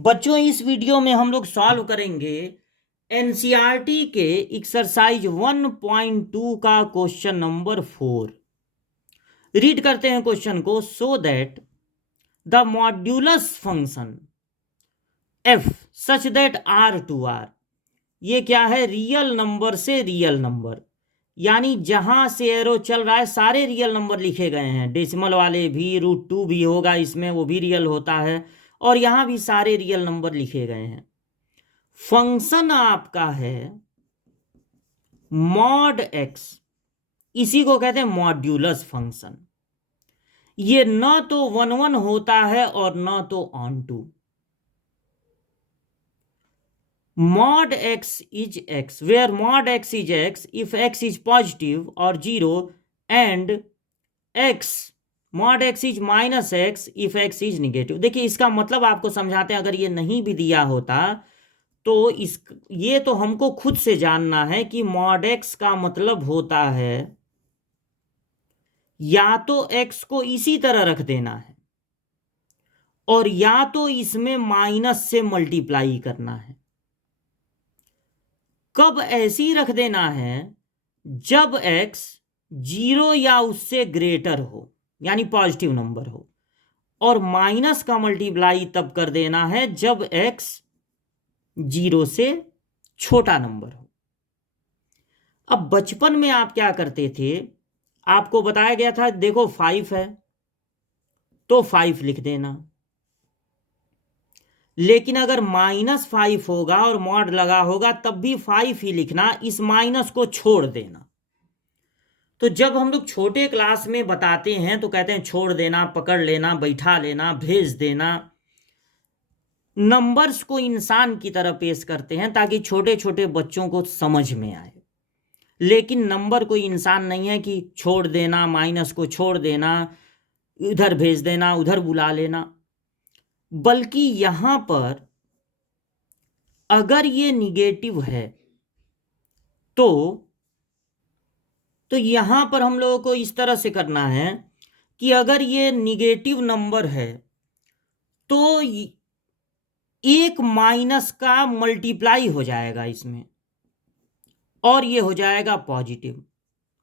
बच्चों, इस वीडियो में हम लोग सॉल्व करेंगे एनसीईआरटी के एक्सरसाइज 1.2 का क्वेश्चन नंबर 4। रीड करते हैं क्वेश्चन को। So that the modulus function F such that R to R, ये क्या है? रियल नंबर से रियल नंबर, यानी जहां से एरो चल रहा है सारे रियल नंबर लिखे गए हैं। डेसिमल वाले भी, √2 भी होगा इसमें, वो भी रियल होता है। और यहां भी सारे रियल नंबर लिखे गए हैं। फंक्शन आपका है मॉड एक्स, इसी को कहते हैं मॉड्यूलस फंक्शन। ये न तो 1 1 होता है और न तो onto. mod x is x, where mod x is x if x is positive or 0, and x mod x is minus x if x is negative। देखिए, इसका मतलब आपको समझाते हैं। अगर ये नहीं भी दिया होता तो ये तो हमको खुद से जानना है कि mod x का मतलब होता है या तो x को इसी तरह रख देना है और या तो इसमें माइनस से मल्टीप्लाई करना है। कब ऐसी रख देना है? जब x 0 या उससे ग्रेटर हो, यानी पॉजिटिव नंबर हो। और माइनस का मल्टीप्लाई तब कर देना है जब x 0 से छोटा नंबर हो। अब बचपन में आप क्या करते थे? आपको बताया गया था, देखो 5 है तो 5 लिख देना, लेकिन अगर -5 होगा और मॉड लगा होगा तब भी 5 ही लिखना, इस माइनस को छोड़ देना। तो जब हम लोग छोटे क्लास में बताते हैं तो कहते हैं छोड़ देना, पकड़ लेना, बैठा लेना, भेज देना। नंबर्स को इंसान की तरह पेश करते हैं ताकि छोटे छोटे बच्चों को समझ में आए। लेकिन नंबर कोई इंसान नहीं है कि छोड़ देना, माइनस को छोड़ देना, इधर भेज देना, उधर बुला लेना। बल्कि यहां पर अगर ये निगेटिव है तो यहां पर हम लोगों को इस तरह से करना है कि अगर ये निगेटिव नंबर है तो एक माइनस का मल्टीप्लाई हो जाएगा इसमें और ये हो जाएगा पॉजिटिव।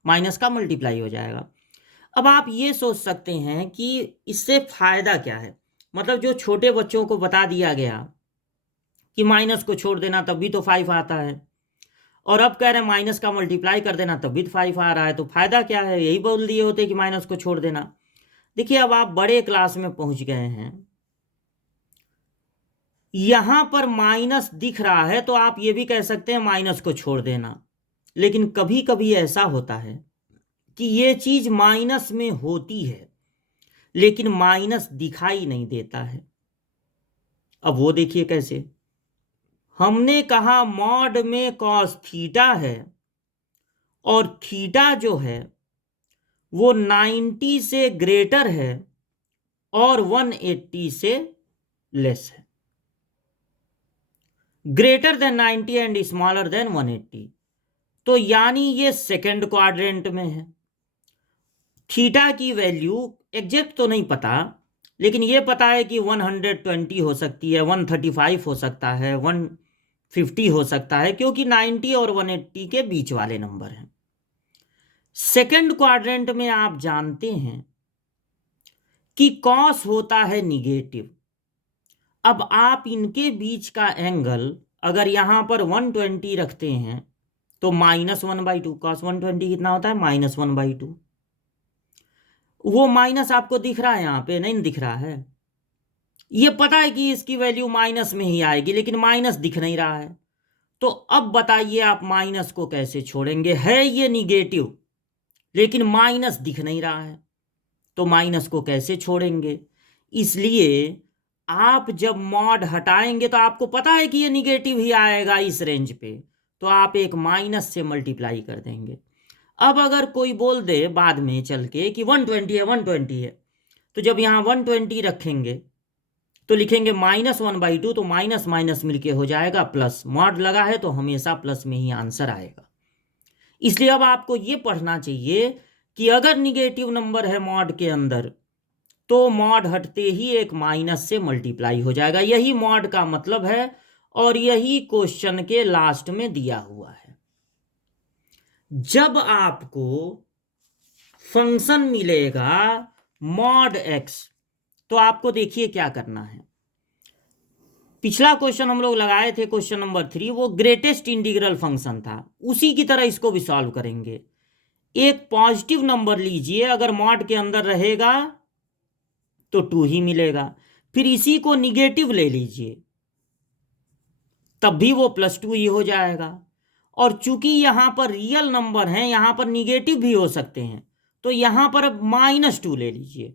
माइनस का मल्टीप्लाई हो जाएगा। अब आप ये सोच सकते हैं कि इससे फायदा क्या है। मतलब जो छोटे बच्चों को बता दिया गया कि माइनस को छोड़ देना तब भी तो 5 आता है, और अब कह रहे हैं माइनस का मल्टीप्लाई कर देना तब भी तो 5 आ रहा है, तो फायदा क्या है? यही बोल दिए होते कि माइनस को छोड़ देना। देखिए, अब आप बड़े क्लास में पहुंच गए हैं, यहां पर माइनस दिख रहा है तो आप ये भी कह सकते हैं माइनस को छोड़ देना। लेकिन कभी कभी ऐसा होता है कि ये चीज माइनस में होती है लेकिन माइनस दिखाई नहीं देता है। अब वो देखिए कैसे। हमने कहा मॉड में कॉस थीटा है और थीटा जो है वो 90 से ग्रेटर है और 180 से लेस है। Greater than 90 and smaller than 180। तो यानी ये सेकंड क्वाड्रेंट में है। थीटा की वैल्यू एग्जैक्ट तो नहीं पता, लेकिन ये पता है कि 120 हो सकती है, 135 हो सकता है, 150 हो सकता है, क्योंकि 90 और 180 के बीच वाले नंबर हैं। सेकंड क्वाड्रेंट में आप जानते हैं कि कॉस होता है निगेटिव। अब आप इनके बीच का एंगल अगर यहां पर 120 रखते हैं तो -1/2। कॉस 120 कितना होता है? -1/2। वो माइनस आपको दिख रहा है? यहां पे नहीं दिख रहा है। ये पता है कि इसकी वैल्यू माइनस में ही आएगी, लेकिन माइनस दिख नहीं रहा है। तो अब बताइए आप माइनस को कैसे छोड़ेंगे? है ये निगेटिव लेकिन माइनस दिख नहीं रहा है, तो माइनस को कैसे छोड़ेंगे? इसलिए आप जब मॉड हटाएंगे तो आपको पता है कि ये निगेटिव ही आएगा इस रेंज पे, तो आप एक माइनस से मल्टीप्लाई कर देंगे। अब अगर कोई बोल दे बाद में चल के कि 120 है, 120 है, तो जब यहाँ 120 रखेंगे तो लिखेंगे -1/2, तो माइनस माइनस मिलके हो जाएगा प्लस। मॉड लगा है तो हमेशा प्लस में ही आंसर आएगा। इसलिए अब आपको ये पढ़ना चाहिए कि अगर निगेटिव नंबर है मॉड के अंदर तो मॉड हटते ही एक माइनस से मल्टीप्लाई हो जाएगा। यही मॉड का मतलब है और यही क्वेश्चन के लास्ट में दिया हुआ है। जब आपको फंक्शन मिलेगा मॉड एक्स, तो आपको देखिए क्या करना है। पिछला क्वेश्चन हम लोग लगाए थे, क्वेश्चन नंबर 3, वो ग्रेटेस्ट इंटीग्रल फंक्शन था, उसी की तरह इसको भी सॉल्व करेंगे। एक पॉजिटिव नंबर लीजिए, अगर मॉड के अंदर रहेगा तो 2 ही मिलेगा, फिर इसी को निगेटिव ले लीजिए, तब भी वो +2 ही हो जाएगा। और चूंकि यहां पर रियल नंबर हैं, यहां पर निगेटिव भी हो सकते हैं, तो यहां पर अब -2 ले लीजिए।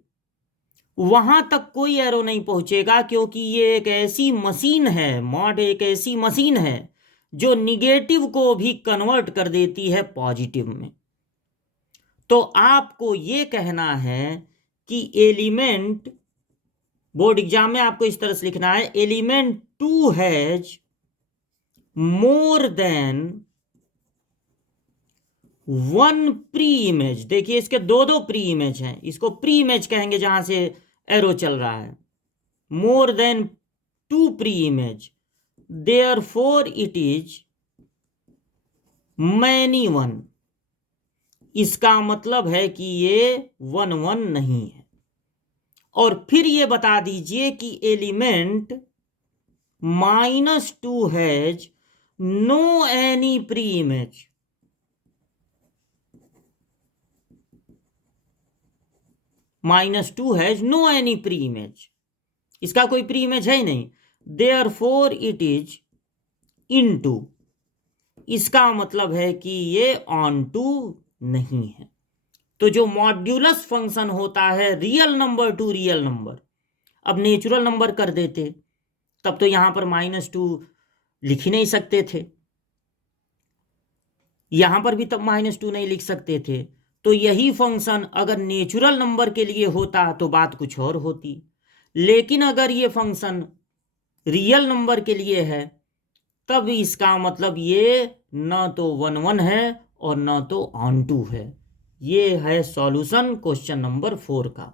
वहां तक कोई एरो नहीं पहुंचेगा, क्योंकि ये एक ऐसी मशीन है, मॉड एक ऐसी मशीन है जो निगेटिव को भी कन्वर्ट कर देती है पॉजिटिव में। तो आपको ये कहना है कि एलिमेंट, बोर्ड एग्जाम में आपको इस तरह से लिखना है, element 2 has more than 1 pre image. देखिए इसके दो प्री इमेज हैं, इसको प्री इमेज कहेंगे जहां से एरो चल रहा है। More than 2 pre image, therefore it is many 1। इसका मतलब है कि ये 1 1 नहीं है। और फिर ये बता दीजिए कि element -2 has no any pre image. -2 has no any pre image, इसका कोई प्री इमेज है ही नहीं। देयरफॉर इट इज इनटू, इसका मतलब है कि ये ऑनटू नहीं है। तो जो मॉड्यूलस फंक्शन होता है real number two real number, अब नेचुरल नंबर कर देते तब तो यहां पर -2 लिख ही नहीं सकते थे, यहां पर भी तब -2 नहीं लिख सकते थे। तो यही फंक्शन अगर नेचुरल नंबर के लिए होता तो बात कुछ और होती, लेकिन अगर ये फंक्शन रियल नंबर के लिए है तब इसका मतलब ये न तो 1 1 है और न तो ऑन 2 है। ये है सॉल्यूशन क्वेश्चन नंबर 4 का।